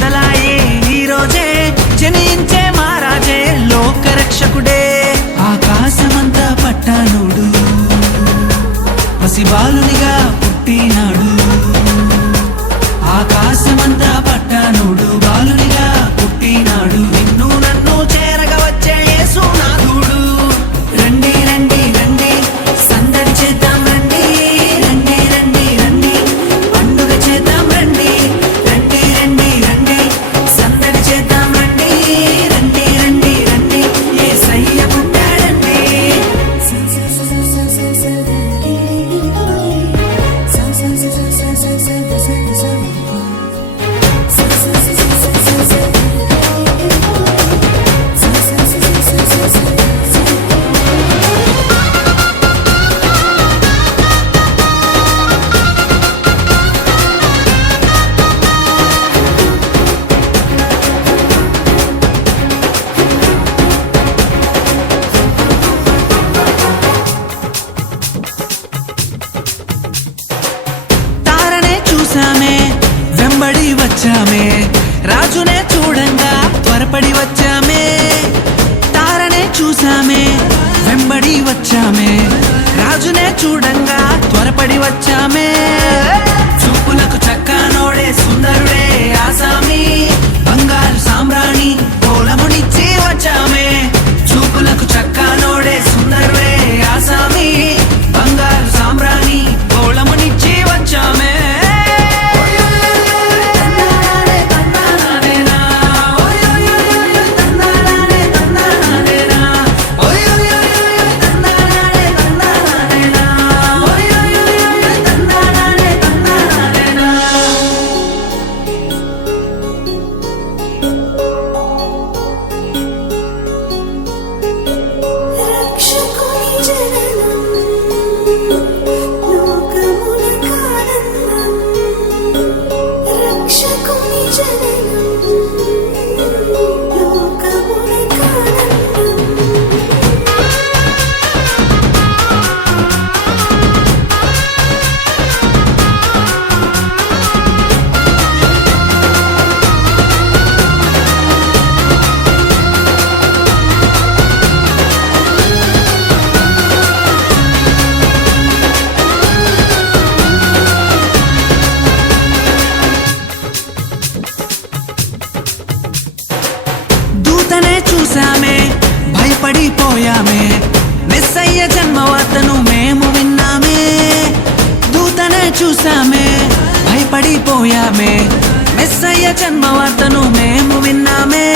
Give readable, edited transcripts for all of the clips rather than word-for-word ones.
మొదలాయే ఈ రోజే జనించే మహారాజే లోకరక్షకుడే ఆకాశమంతా పట్టానుడు పసిబాలునిగా పుట్టినాడు ఆకాశమంతా పట్టానుడు బాలునిగా పుట్టినాడు నిన్ను నన్ను చేరగా వచ్చే యేసునాథుడు రండి రండి రండి సందడి చేద్దాం రండి రండి రండి రండి పండుగ చేద్దాం రండి రండి రండి రండి సందడి చేద్దాం రండి రండి రండి రండి యేసయ్య పుట్టాడండి తారనే చూసామే వెంబడి వచ్చామే రాజునే చూడంగా త్వరపడి వచ్చామే తారనే చూసామే వెంబడి వచ్చామే రాజునే చూడంగా త్వరపడి వచ్చామే చూపులకు చక్కనోడే సుందరుడే ఆసామి బంగారు సామ్రాణి కోలమునిచ్చి వచ్చామే చూపులకు చక్కనోడే సుందరుడే ఆసామి బంగారు సామ్రాణి కోలమునిచ్చి వచ్చామే రక్షకుని జననం లోకమునకానందం రక్షకుని జననం లోకమునకానందం దూతనే చూసామే భయపడిపోయామే మెస్సయ్య జన్మవార్తను మేము విన్నామే దూతనే చూసామే భయపడిపోయామే మెస్సయ్య జన్మవార్తను మేము విన్నామే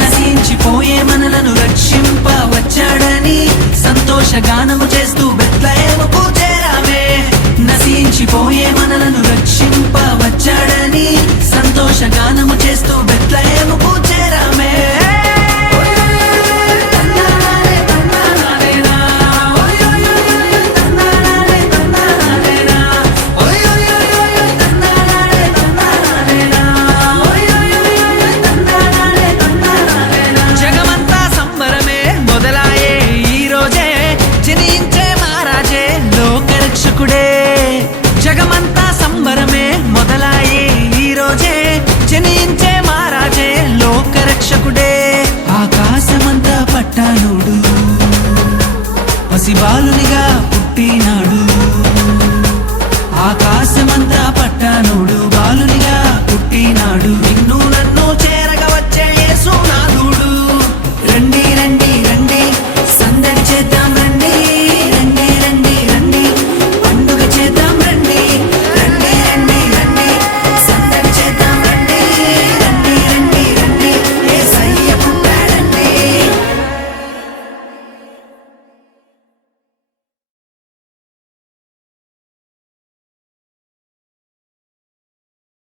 నశించిపోయే మనలను రక్షింప వచ్చాడని సంతోషగానము చేస్తూ బెత్లెహేముకు చేరామే నశించిపోయే మనలను రక్షింప వచ్చాడని సంతోషగానము చేస్తూ బెత్లెహేముకు